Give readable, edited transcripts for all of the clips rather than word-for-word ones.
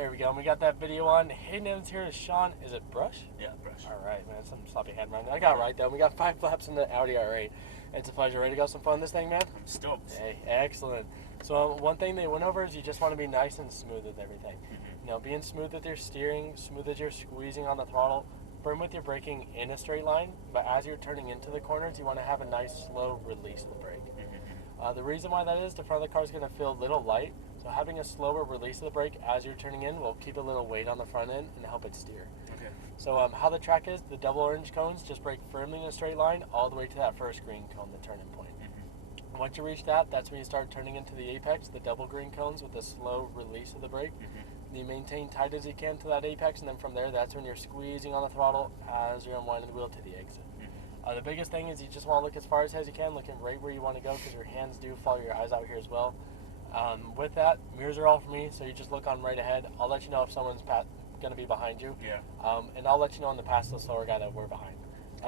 There we go. And we got that video on. Hey, name's here is Sean. Is it Brush? Yeah, Brush. All right, man. Some sloppy hand running. I got it right, though. We got 5 laps in the Audi R8. It's a pleasure. Ready to go some fun this thing, man? I'm stoked. Hey, excellent. So one thing they went over is you just want to be nice and smooth with everything. Mm-hmm. You know, being smooth with your steering, smooth as you're squeezing on the throttle, firm with your braking in a straight line, but as you're turning into the corners, you want to have a nice slow release of the brake. Mm-hmm. The reason why that is, the front of the car is going to feel a little light, so having a slower release of the brake as you're turning in will keep a little weight on the front end and help it steer. Okay. So how the track is, the double orange cones just brake firmly in a straight line all the way to that first green cone, the turning point. Mm-hmm. Once you reach that, that's when you start turning into the apex, the double green cones with a slow release of the brake. Mm-hmm. You maintain tight as you can to that apex, and then from there, that's when you're squeezing on the throttle as you're unwinding the wheel to the exit. The biggest thing is you just want to look as far as you can, looking right where you want to go, because your hands do follow your eyes out here as well. With that, mirrors are all for me, so you just look on right ahead. I'll let you know if someone's going to be behind you. Yeah. And I'll let you know on the past the slower guy that we're behind.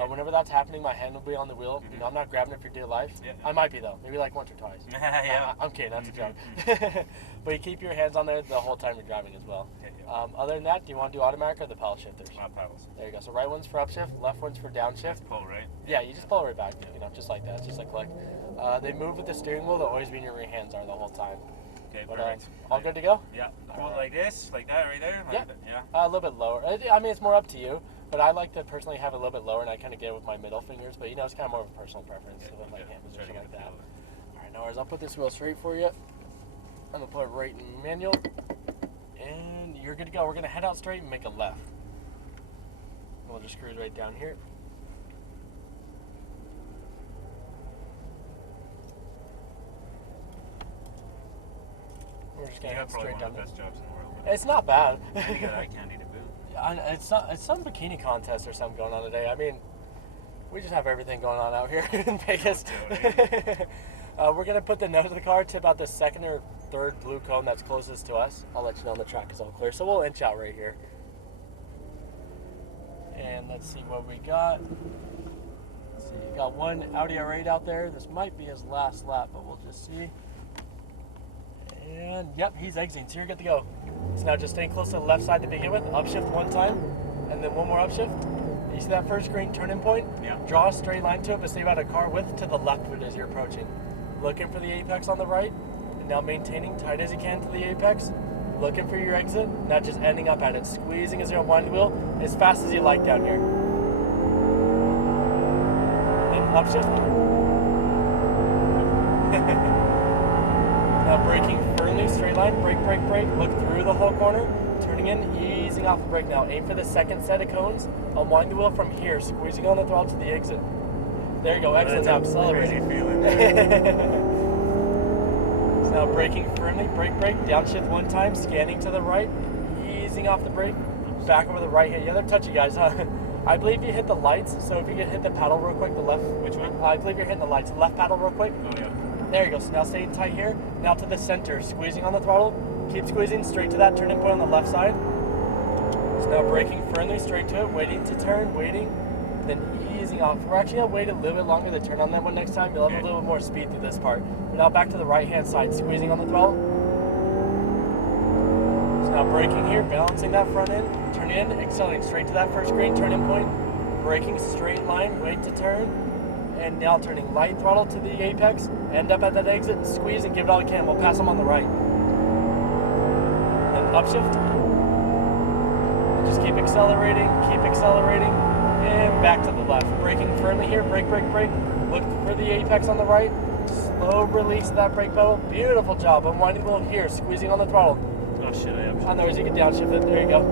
Whenever that's happening, my hand will be on the wheel. Mm-hmm. You know, I'm not grabbing it for dear life. Yeah. I might be, though. Maybe like once or twice. Yeah. I'm kidding. That's a joke. But you keep your hands on there the whole time you're driving as well. Okay, yeah. Other than that, do you want to do automatic or the paddle shifters? Paddles. There you go. So right one's for upshift, left one's for downshift. Pull, right? Yeah, you just pull it right back, you know, just like that. It's just a click. They move with the steering wheel. They'll always be in your hands are the whole time. Okay, But perfect. all good to go? Yeah. Pull All it like this, like that right there? Yeah. Yeah. A little bit lower. I mean, it's more up to you, but I like to personally have it a little bit lower, and I kind of get it with my middle fingers. But, you know, it's kind of more of a personal preference with my hand position like that. All right, no worries. I'll put this wheel straight for you. I'm going to put it right in manual, and you're good to go. We're going to head out straight and make a left. We'll just cruise right down here. We're just going to head straight down one of the there. best jobs in the world. It's not bad. You got eye candy to boot. It's some bikini contest or something going on today. I mean, we just have everything going on out here in Vegas. We're going to put the nose of the car, tip out the second or third blue cone that's closest to us. I'll let you know when the track is all clear. So we'll inch out right here. And let's see what we got. Let's see, we got one Audi R8 out there. This might be his last lap, but we'll just see. And yep, he's exiting, so you're good to go. So now just stay close to the left side to begin with. Upshift one time, and then one more upshift. You see that first green turning point? Yeah. Draw a straight line to it, but stay about a car width to the left of it as you're approaching. Looking for the apex on the right, and now maintaining tight as you can to the apex. Looking for your exit, not just ending up at it. Squeezing as you unwind the wheel as fast as you like down here. Then upshift. Now braking firmly, straight line, brake, brake, brake, look through the whole corner, turning in, easing off the brake now. Aim for the second set of cones, unwind the wheel from here, squeezing on the throttle to the exit. There you go, excellent, now accelerating. So now braking firmly, brake, brake, downshift one time, scanning to the right, easing off the brake, back over the right hand. Yeah, they're touchy guys, huh? I believe you hit the lights, so if you could hit the paddle real quick, the left. Which one? I believe you're hitting the lights, left paddle real quick. Oh, yeah. There you go, so now staying tight here. Now to the center, squeezing on the throttle. Keep squeezing straight to that turning point on the left side. So now braking firmly straight to it, waiting to turn, waiting, then easing off. We're actually going to wait a little bit longer to turn on that one next time. You'll have a little bit more speed through this part. But now back to the right-hand side, squeezing on the throttle. So now braking here, balancing that front end, turn in, accelerating straight to that first green turning point. Braking straight line, wait to turn. And now turning light throttle to the apex, end up at that exit, squeeze and give it all you can. We'll pass them on the right. Then upshift. And just keep accelerating, and back to the left. Braking firmly here, brake, brake, brake. Look for the apex on the right. Slow release of that brake pedal. Beautiful job. Unwinding the wheel here, squeezing on the throttle. Oh shit, I am. On the words, you can downshift it. There you go.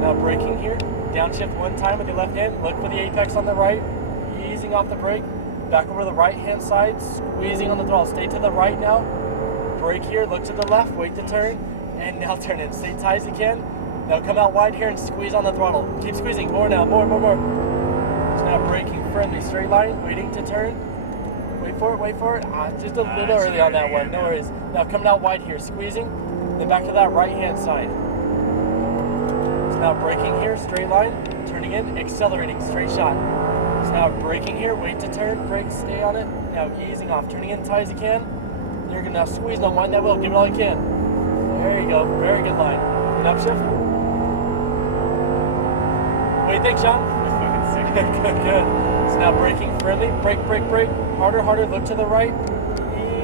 Now braking here. Downshift one time with your left hand, look for the apex on the right, easing off the brake, back over the right hand side, squeezing on the throttle, stay to the right now, brake here, look to the left, wait to turn, and now turn in, stay tight as you can, now come out wide here and squeeze on the throttle, keep squeezing, more now, more, so now braking firmly, straight line, waiting to turn, wait for it, just a little early on that one, no worries, now coming out wide here, squeezing, then back to that right hand side. Now braking here, straight line, turning in, accelerating, straight shot. So now braking here, wait to turn, brake, stay on it. Now easing off, turning in tight as you can. You're gonna now squeeze and unwind that wheel, give it all you can. There you go. Very good line. And upshift. What do you think, Sean? Good, good. So now braking firmly. Brake, brake, brake. Harder, harder. Look to the right.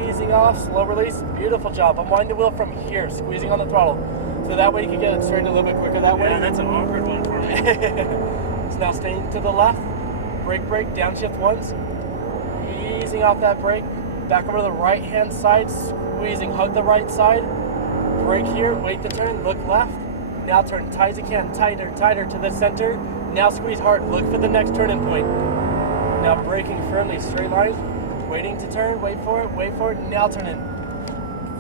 Easing off. Slow release. Beautiful job. Unwind the wheel from here. Squeezing on the throttle. So that way you can get it straightened a little bit quicker that way. Yeah, that's an awkward one for me. So now staying to the left. Brake, brake. Downshift once. Easing off that brake. Back over to the right-hand side. Squeezing. Hug the right side. Brake here. Wait the turn. Look left. Now turn tight as you can. Tighter, tighter to the center. Now squeeze hard. Look for the next turning point. Now braking firmly. Straight line. Waiting to turn. Wait for it. Wait for it. Now turn in.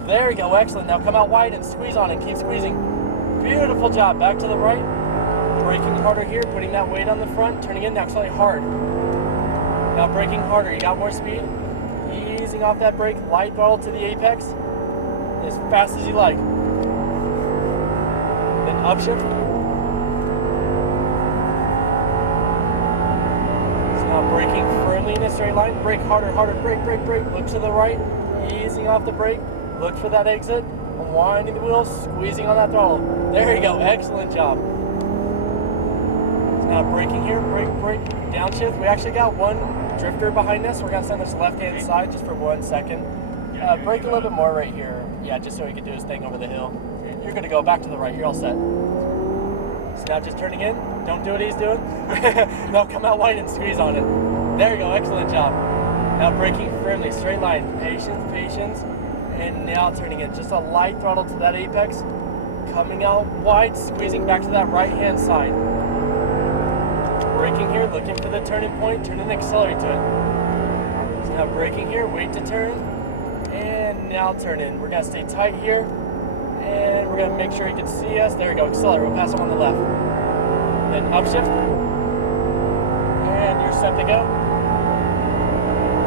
There you go. Excellent. Now come out wide and squeeze on it. Keep squeezing. Beautiful job. Back to the right. Braking harder here. Putting that weight on the front. Turning in. Now accelerate hard. Now braking harder. You got more speed. Easing off that brake. Light throttle to the apex. As fast as you like. Then upshift. So now braking firmly in a straight line. Brake harder, harder. Brake, brake, brake. Look to the right. Easing off the brake. Look for that exit. Unwinding the wheels. Squeezing on that throttle. There you go. Excellent job. So now braking here. Brake, brake. Downshift. We actually got one drifter behind us. We're going to send this left-hand side just for 1 second. Brake a little bit more right here. Yeah, just so he can do his thing over the hill. You're going to go back to the right. You're all set. So now just turning in. Don't do what he's doing. No, come out wide and squeeze on it. There you go. Excellent job. Now braking firmly. Straight line. Patience, patience. And now turning in. Just a light throttle to that apex. Coming out wide. Squeezing back to that right-hand side. Braking here. Looking for the turning point. Turn and accelerate to it. So now braking here. Wait to turn. And now turn in. We're going to stay tight here. And we're going to make sure he can see us. There we go. Accelerate. We'll pass him on the left. Then upshift. And you're set to go.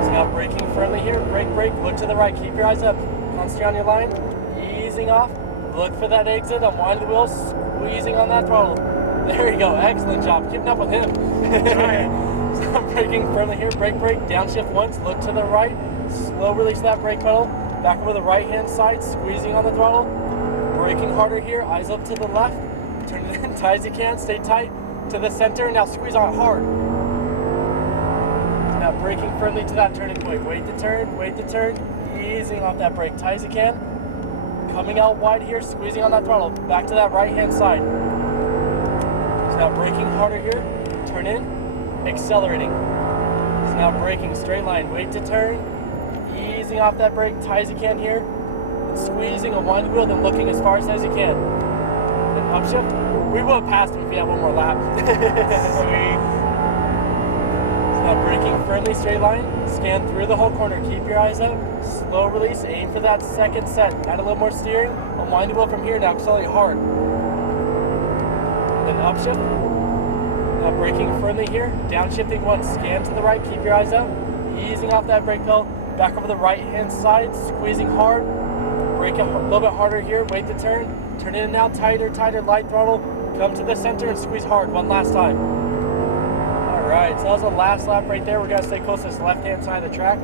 So now braking firmly here. Brake, brake. Look to the right. Keep your eyes up. Concentrate on your line. Easing off. Look for that exit. Unwind the wheels. Squeezing on that throttle. There you go. Excellent job. Keeping up with him. So I'm braking firmly here. Brake, brake. Downshift once. Look to the right. Slow release that brake pedal. Back over the right-hand side. Squeezing on the throttle. Braking harder here. Eyes up to the left. Turn it in tight as you can. Stay tight to the center. Now squeeze on it hard. Now braking firmly to that turning point. Wait the turn. Wait the turn. Easing off that brake. Tight as you can. Coming out wide here. Squeezing on that throttle. Back to that right-hand side. So now braking harder here. Turn in. Accelerating. So now braking straight line. Wait to turn. Easing off that brake. Tight as you can here. And squeezing. Unwind the wheel. Then looking as far as you can. Then upshift. We will have passed him if we have one more lap. Sweet. Now braking firmly, straight line, scan through the whole corner, keep your eyes up, slow release, aim for that second set, add a little more steering, unwind the wheel from here, now accelerate hard. Then upshift, now braking firmly here, downshifting once, scan to the right, keep your eyes up, easing off that brake pedal, back over the right hand side, squeezing hard, brake a little bit harder here, wait the turn in and out, tighter, tighter, light throttle, come to the center and squeeze hard one last time. Alright, so that was the last lap right there. We're going to stay close to this left-hand side of the track.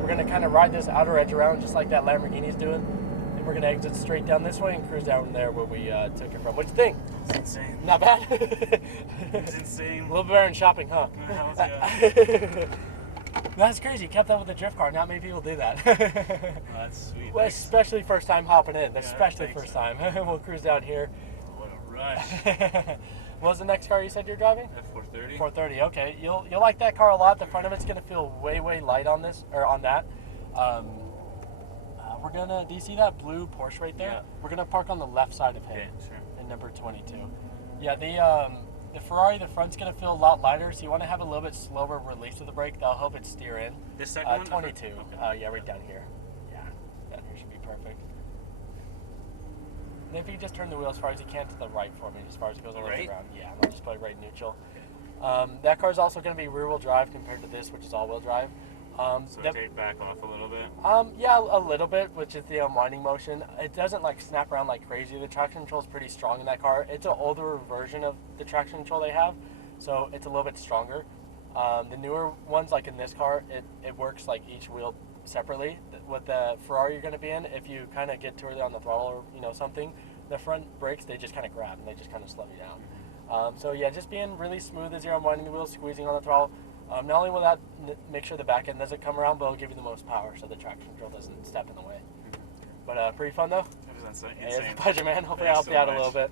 We're going to kind of ride this outer edge around just like that Lamborghini's doing. And we're going to exit straight down this way and cruise down there where we took it from. What'd you think? It's insane. Not bad? It's insane. A little bit better in shopping, huh? Yeah. That's crazy. You kept up with the drift car. Not many people do that. Well, that's sweet. Well, especially first time hopping in. Yeah, Especially first so. time. We'll cruise down here. What a rush. What was the next car you said you're driving? At 430. 430. Okay, you'll like that car a lot. The front of it's gonna feel way light on this or on that. We're gonna. Do you see that blue Porsche right there? Yeah. We're gonna park on the left side of him. Okay, sure. In number 22. Yeah, the Ferrari, the front's gonna feel a lot lighter, so you want to have a little bit slower release of the brake. That'll help it steer in. This second one? 22. Okay. Yeah, right down here. Yeah, down here should be perfect. And if you just turn the wheel as far as you can to the right for me, as far as it goes all the way Right? around. Yeah, I'll just put it right neutral. That car's also going to be rear-wheel drive compared to this, which is all-wheel drive. So take back off a little bit? Yeah, a little bit, which is the unwinding motion. It doesn't like snap around like crazy. The traction control is pretty strong in that car. It's an older version of the traction control they have, so it's a little bit stronger. The newer ones, like in this car, it works like each wheel separately. With the Ferrari you're going to be in, if you kind of get too early on the throttle or something, the front brakes, they just kind of grab and they just kind of slow you down. So yeah, just being really smooth as you're unwinding the wheels, squeezing on the throttle. Not only will that make sure the back end doesn't come around, but it'll give you the most power so the traction control doesn't step in the way. But pretty fun though. It was insane. Hey, it's a pleasure, man. Hopefully I Thanks helped you out so a little bit.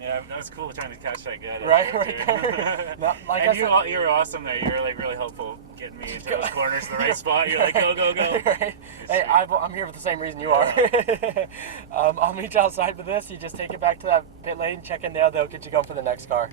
Yeah, that was cool trying to catch that guy. Right there. No, like and I said, you were awesome there. You were like really helpful getting me into those corners in the right spot. You're like, go, go, go. Right. Hey, I'm here for the same reason you are. I'll meet you outside with this. You just take it back to that pit lane, check in there. They'll get you going for the next car.